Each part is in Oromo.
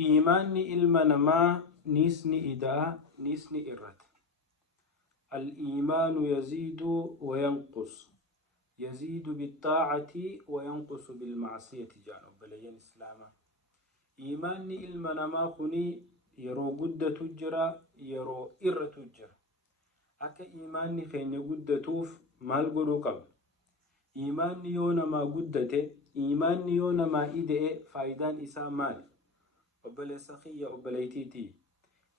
إيماني إلمنما نيسني إداء نيسني إرت. الإيمان يزيد وينقص، يزيد بالطاعة وينقص بالمعصية جانب بلي الإسلام. إيماني إلمنما خني يرو قد تجرى يرو إر تجرى. أكا إيماني خين قدتوف مال قدو قبل. إيماني يونا ما قدته، إيماني يونا ما إدئ فايدان إسا مال وبلي سخية وبليتيتي.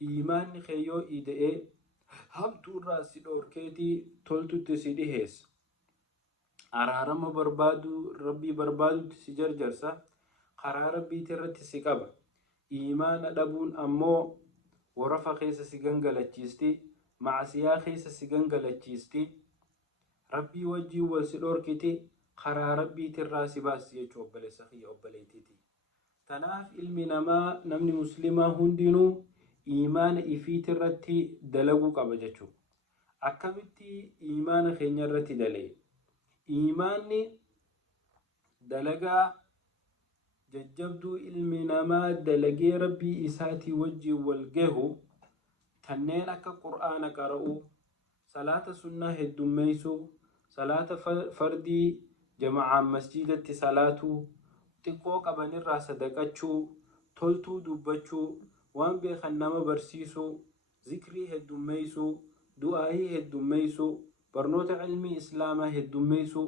إيماني خيو إدئ هم تورا سيدور كيتي تولتو تسيدي هيس أرارم بربادو ربي بربادو تسجر جرسا قرار ربي ترت سيقبا. إيمان دبون أمو ورفا خيس سيغنغلتشيستي معسيا خيس سيغنغلتشيستي ربي وجي والسيدور كيتي قرار ربي تراسي باس يجو بلي سخية وبليتيتي. تناف علمي نمني مسلمة هندينو إيمان إفيت الرتي دلقو قبجتشو. أكمتي إيمان خين الرتي دلي إيماني دلقا ججبدو علمي نما دلقي ربي إساتي وجي والقهو تنين أكا قرآن قرأو صلاة سنة الدميسو صلاة فردي جماعة مسجدة صلاة xiqqoo qabanirraa sadaqachuu, toltuu dubbachuu, waan beekan nama barsiisuu, zikrii heddummeeysuu, du'aayii heddummeeysuu, barnoota ilmii islaamaa heddummeeysuu.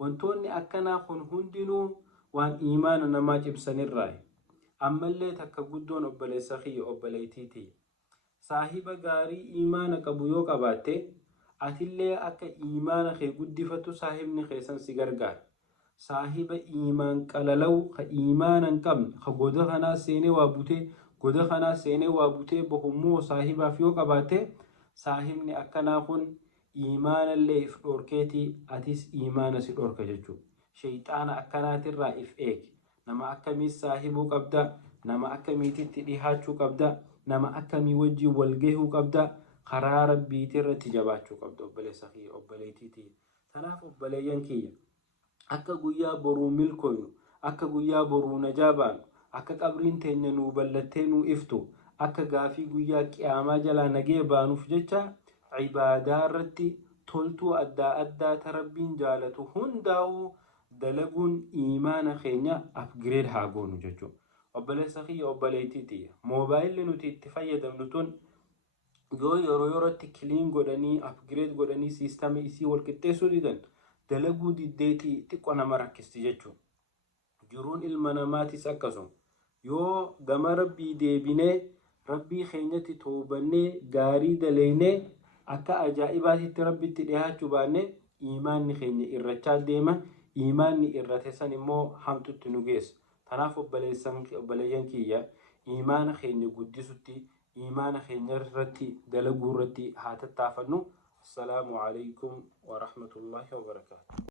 Wantoonni akkanaa kun hundinuu waan iimaana namaa cibsanirraa. Ammallee takka guddoon obboleessa kiyya obboleeytiiti. Saahiba gaarii iimaana qabu yoo qabaatte atillee akka iimaana kee guddifatu saahibni keessan si gargaara. صاحب إيمان قللو خ إيمانا قم خجودة خنا سيني وابوته جودة خنا سيني وابوته بهمو صاحب فيو قباته صاحبني أكنا خن إيمان اللي فوركتي أتيس إيمان سيدور كججو شيطان أكنا ترائف إيك نما أكمي صاحبو قبدا نما أكمي تتليهاتشو قبدا نما أكمي وجي والجهو قبدا قرار بيتر تجاباتشو قبدا أبلي سخي أبلي تيتي تناف أبلي ينكي akka guyyaa boruu milkoynu akka guyyaa boruu najaabaan akka qabriin teenya nuu ballattee nuu iftu akka gaafii guyyaa qiyaamaa jalaa nagee baanuuf jecha cibaadaa irratti toltuu addaa addaa ta rabbiin jaalatu hundaa'uu dalaguun iimaana keenya upgrade haa goonu jechuudha. Obboleessa kiyya obboleettiiti moobaayilli nuti itti fayyadamnu tun yoo yeroo yerootti kiliin godhanii upgrade godhanii siistama isii wal qixxeessuu didan dalaguu diddeetii xiqqoo nama rakkisti jechuudha. Jiruun ilma namaatis akkasuma yoo gama rabbii deebinee rabbii keenyatti toobannee gaarii dalaynee akka ajaa'ibaatitti rabbitti dhiyaachuu baannee iimaanni keenya irrachaa deema. Iimaanni irrate san immoo hamtutti nu geessa. Kanaaf obboleeyyan kiyya iimaana keenya guddisutti iimaana keenya irratti dalaguu irratti haa tattaafannu. السلام عليكم ورحمة الله وبركاته.